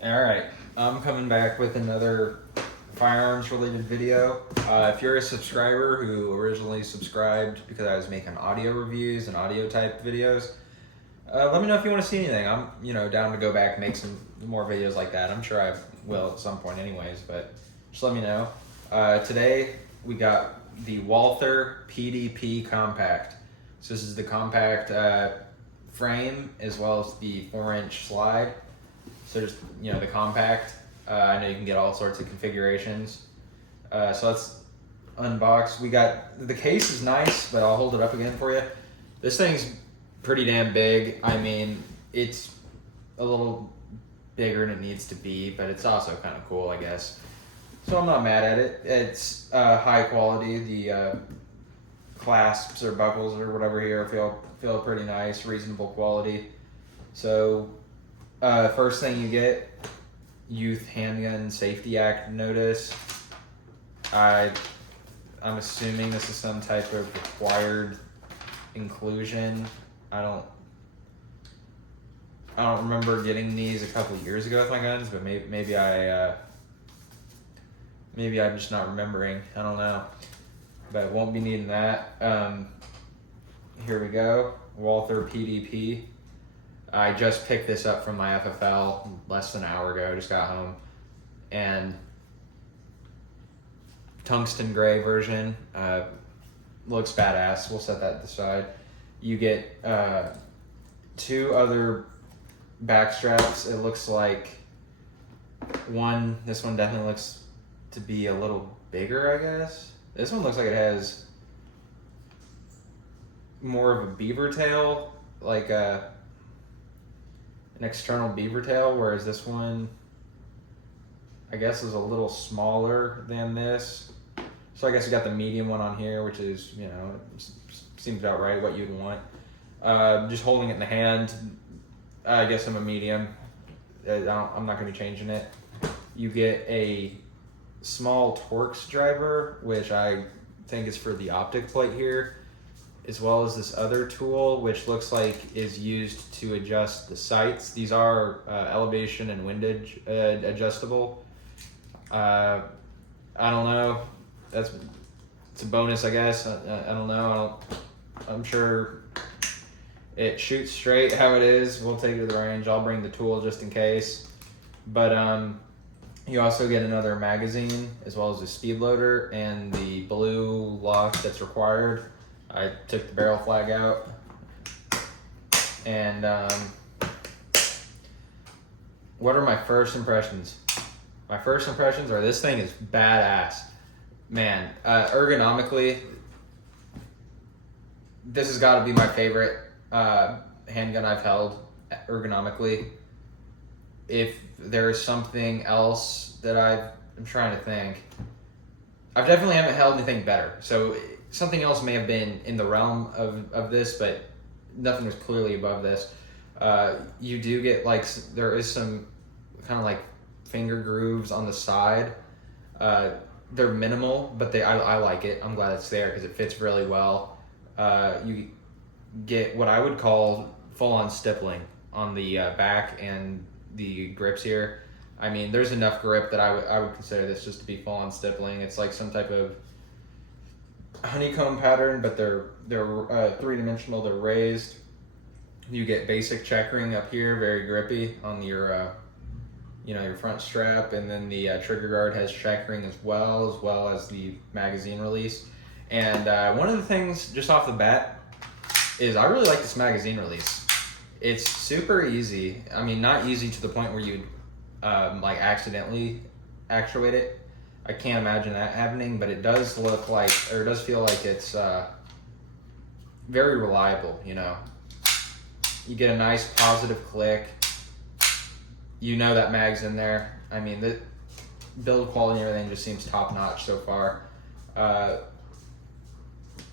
Alright, I'm coming back with another firearms related video. If you're a subscriber who originally subscribed because I was making audio reviews and audio type videos, let me know if you want to see anything. I'm down to go back and make some more videos like that. I'm sure I will at some point anyways, but just let me know. Today we got the Walther PDP Compact. So this is the compact frame as well as the 4-inch slide. So just, the compact, I know you can get all sorts of configurations. So let's unbox. We got, the case is nice, but I'll hold it up again for you. This thing's pretty damn big. I mean, it's a little bigger than it needs to be, but it's also kind of cool, I guess. So I'm not mad at it. It's high quality. The clasps or buckles or whatever here feel pretty nice, reasonable quality. So first thing you get, Youth Handgun Safety Act notice. I'm assuming this is some type of required inclusion. I don't remember getting these a couple years ago with my guns, but maybe I'm just not remembering. I don't know, but I won't be needing that. Here we go, Walther PDP. I just picked this up from my FFL less than an hour ago. Just got home, and Tungsten Grey version looks badass. We'll set that to the side. You get two other back straps. It looks like this one definitely looks to be a little bigger, I guess. This one looks like it has more of a beaver tail, like an external beaver tail, whereas this one, I guess, is a little smaller than this. So I guess you got the medium one on here, which is, seems about right, what you'd want. Just holding it in the hand, I guess I'm a medium. I'm not going to be changing it. You get a small Torx driver, which I think is for the optic plate here, as well as this other tool, which looks like is used to adjust the sights. These are elevation and windage adjustable. I don't know. It's a bonus, I guess. I don't know. I'm sure it shoots straight how it is. We'll take it to the range. I'll bring the tool just in case. But you also get another magazine as well as a speed loader and the blue lock that's required. I took the barrel flag out, and what are my first impressions? My first impressions are this thing is badass. Man, ergonomically, this has got to be my favorite handgun I've held ergonomically. If there's something else that I'm trying to think, I definitely haven't held anything better. So something else may have been in the realm of this, but nothing was clearly above this. You do get, there is some kind of like finger grooves on the side. They're minimal, but I like it. I'm glad it's there because it fits really well. You get what I would call full-on stippling on the back and the grips here. I mean, there's enough grip that I would consider this just to be full-on stippling. It's like some type of honeycomb pattern, but they're three-dimensional. They're raised. You get basic checkering up here, very grippy on your your front strap, and then the trigger guard has checkering as well as the magazine release. And one of the things just off the bat is I really like this magazine release. It's super easy. I mean, not easy to the point where you'd accidentally actuate it. I can't imagine that happening, but it does look like, or it does feel like it's very reliable. You get a nice positive click. That mag's in there. I mean, the build quality and everything just seems top notch so far.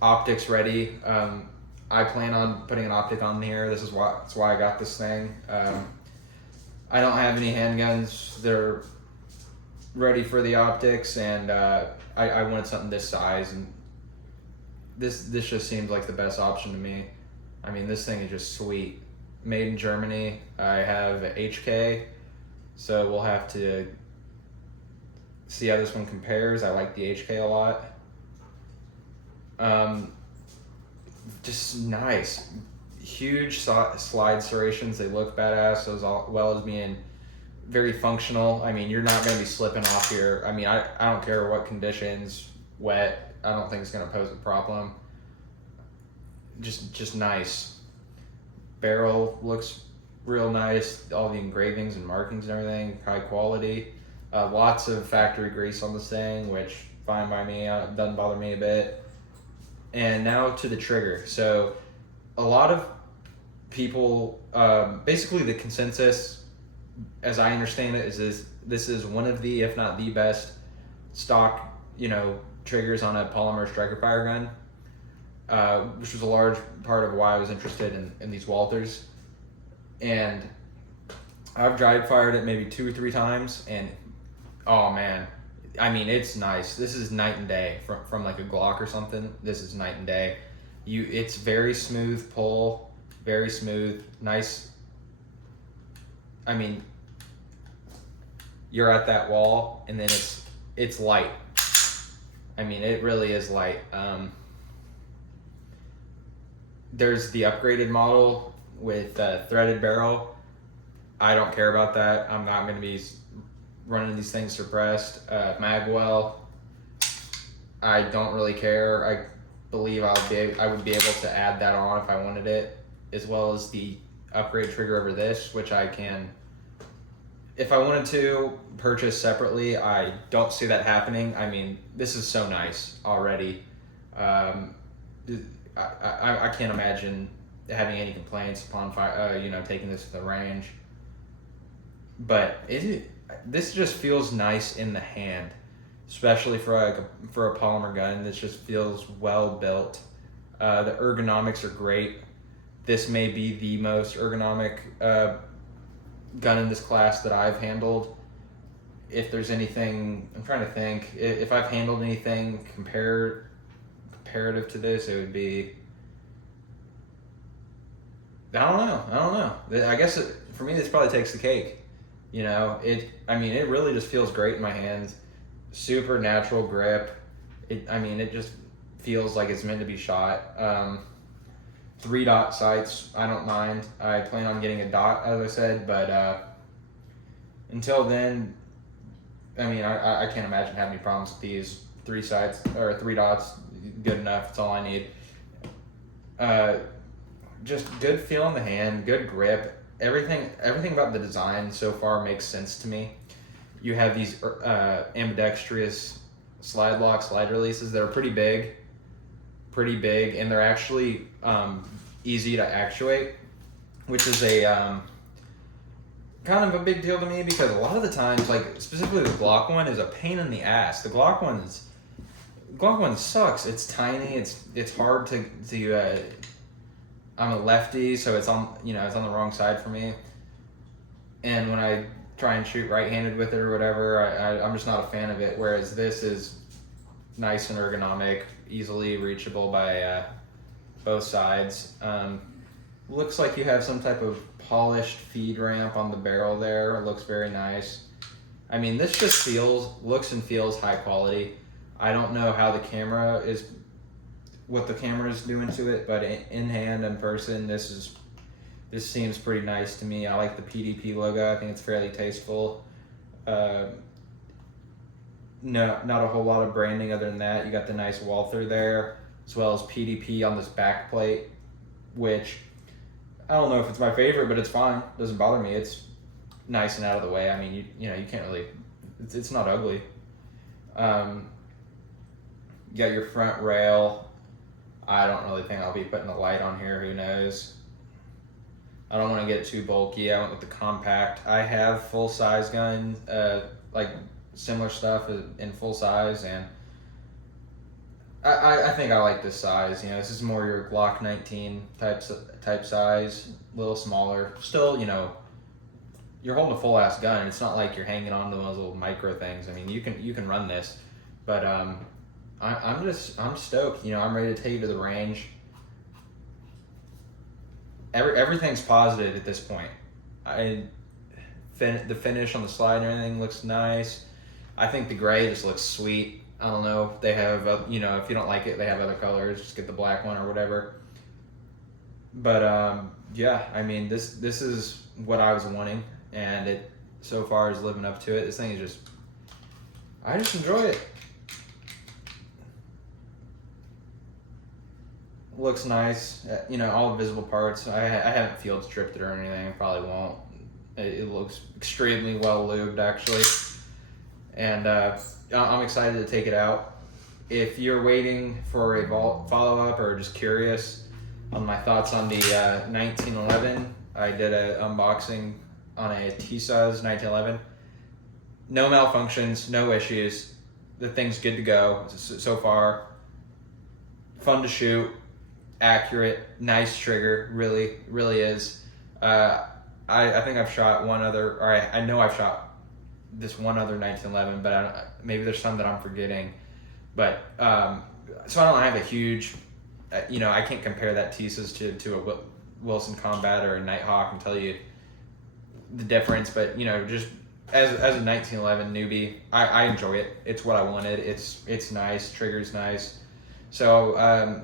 Optics ready. I plan on putting an optic on here. That's why I got this thing. I don't have any handguns. They're ready for the optics, and I wanted something this size, and this just seems like the best option to me. I mean, this thing is just sweet. Made in Germany. I have HK So we'll have to see how this one compares. I like the HK a lot. Just nice. Huge slide serrations. They look badass as well as being very functional. I mean, you're not going to be slipping off here. I mean, I don't care what conditions, wet, I don't think it's going to pose a problem. Just nice. Barrel looks real nice. All the engravings and markings and everything, high quality. Lots of factory grease on this thing, which fine by me. It doesn't bother me a bit. And now to the trigger. So a lot of people, basically the consensus, as I understand it, is this is one of the, if not the best stock, triggers on a polymer striker fire gun, which was a large part of why I was interested in these Walthers. And I've dry fired it maybe 2 or 3 times, and oh man, I mean, it's nice. This is night and day from like a Glock or something. This is night and day. It's very smooth pull, very smooth, nice. I mean, you're at that wall, and then it's light. I mean, it really is light. There's the upgraded model with threaded barrel. I don't care about that. I'm not going to be running these things suppressed. Magwell, I don't really care. I believe I would be able to add that on if I wanted it, as well as the upgrade trigger over this, which I can, if I wanted to, purchase separately. I don't see that happening. I mean, this is so nice already. I can't imagine having any complaints upon taking this to the range. But this just feels nice in the hand, especially for a polymer gun. This just feels well built. The ergonomics are great. This may be the most ergonomic gun in this class that I've handled. If there's anything, I'm trying to think, if I've handled anything comparative to this, it would be, I don't know. I guess for me, this probably takes the cake. It really just feels great in my hands. Super natural grip. It just feels like it's meant to be shot. 3-dot sights, I don't mind. I plan on getting a dot, as I said, but until then, I can't imagine having any problems with these 3 sights, or 3 dots, good enough, that's all I need. Just good feel in the hand, good grip. Everything about the design so far makes sense to me. You have these ambidextrous slide releases that are pretty big, and they're actually easy to actuate, which is a kind of a big deal to me, because a lot of the times, like specifically the Glock one, is a pain in the ass. The Glock one sucks. It's tiny. It's hard to I'm a lefty, so it's on the wrong side for me. And when I try and shoot right-handed with it or whatever, I'm just not a fan of it. Whereas this is nice and ergonomic, easily reachable by both sides. Looks like you have some type of polished feed ramp on the barrel there. It looks very nice. This just looks and feels high quality. I don't know how what the camera is doing to it, but in hand and person, this seems pretty nice to me. I like the PDP logo. I think it's fairly tasteful. No, not a whole lot of branding other than that. You got the nice Walther there, as well as PDP on this back plate, which I don't know if it's my favorite, but it's fine. Doesn't bother me. It's nice and out of the way. You can't really, it's not ugly. You got your front rail. I don't really think I'll be putting a light on here. Who knows? I don't want to get it too bulky. I went with the compact. I have full size guns, like similar stuff in full size, and I think I like this size. This is more your Glock 19 type size, a little smaller. Still, you're holding a full ass gun. It's not like you're hanging on to those little micro things. You can run this, but I'm stoked. I'm ready to take you to the range. Everything's positive at this point. the finish on the slide and everything looks nice. I think the gray just looks sweet. I don't know. They have, you know, if you don't like it, they have other colors. Just get the black one or whatever. But yeah, I mean, this is what I was wanting, and it so far is living up to it. This thing is just, I just enjoy it. Looks nice, you know, all the visible parts. I haven't field stripped it or anything. I probably won't. It looks extremely well lubed, actually, and I'm excited to take it out. If you're waiting for a follow-up or just curious on my thoughts on the 1911, I did an unboxing on a T-Suz 1911. No malfunctions, no issues. The thing's good to go so far. Fun to shoot, accurate, nice trigger, really is. I think I've shot one other, or I know I've shot this one other 1911, but maybe there's some that I'm forgetting. But so I don't have a huge, you know, I can't compare that T-Suz to a Wilson Combat or a Nighthawk and tell you the difference. But you know, just as a 1911 newbie, I enjoy it. It's what I wanted. It's nice. Trigger's nice. So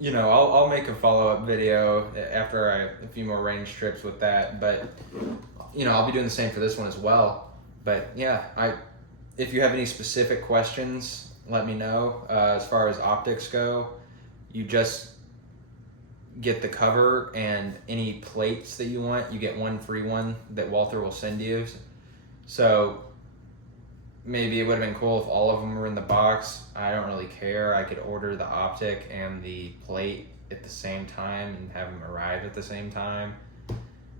you know, I'll make a follow-up video after a few more range trips with that. But you know, I'll be doing the same for this one as well. But yeah, if you have any specific questions, let me know. As far as optics go, you just get the cover and any plates that you want. You get one free one that Walther will send you. So maybe it would have been cool if all of them were in the box. I don't really care. I could order the optic and the plate at the same time and have them arrive at the same time.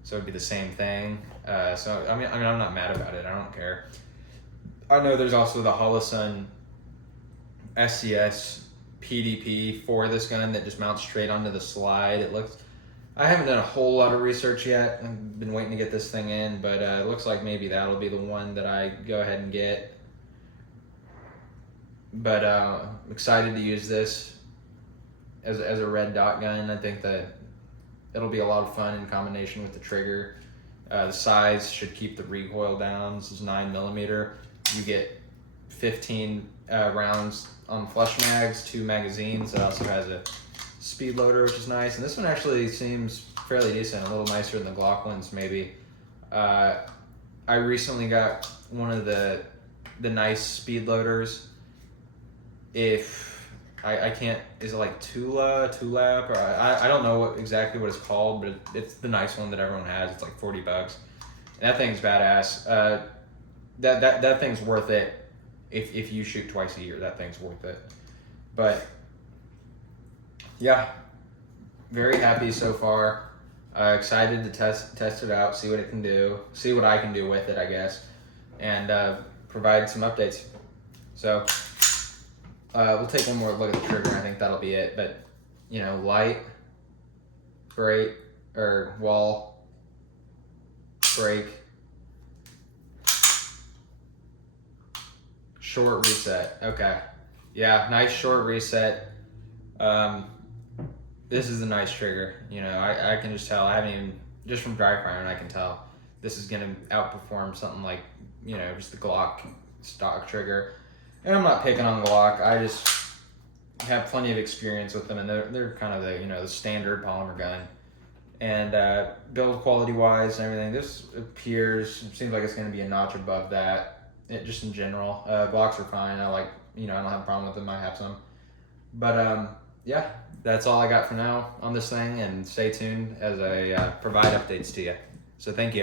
So it'd be the same thing. So I mean, I'm not mad about it. I don't care. I know there's also the Holosun SCS PDP for this gun that just mounts straight onto the slide. I haven't done a whole lot of research yet. I've been waiting to get this thing in, but it looks like maybe that'll be the one that I go ahead and get. But I'm excited to use this as a red dot gun. I think that it'll be a lot of fun in combination with the trigger. The size should keep the recoil down. This is 9mm. You get 15 rounds on flush mags, 2 magazines. It also has a speed loader, which is nice. And this one actually seems fairly decent, a little nicer than the Glock ones maybe. I recently got one of the nice speed loaders. If I can't, is it like Tulap, or I don't know exactly what it's called, but it's the nice one that everyone has. It's like $40. And that thing's badass. That thing's worth it. If you shoot twice a year, that thing's worth it. But yeah, very happy so far. Excited to test it out, see what it can do, see what I can do with it, I guess, and provide some updates. So we'll take one more look at the trigger. I think that'll be it. But you know, light, brake, or wall, brake, short reset. Okay, yeah, nice short reset. This is a nice trigger. You know, I can just tell. I haven't even, just from dry firing, I can tell this is gonna outperform something like, you know, just the Glock stock trigger. And I'm not picking on Glock. I just have plenty of experience with them, and they're kind of the, you know, the standard polymer gun. And build quality wise and everything, this seems like it's going to be a notch above that. Just in general, Glocks are fine. I don't have a problem with them. I have some, but yeah, that's all I got for now on this thing. And stay tuned as I provide updates to you. So thank you.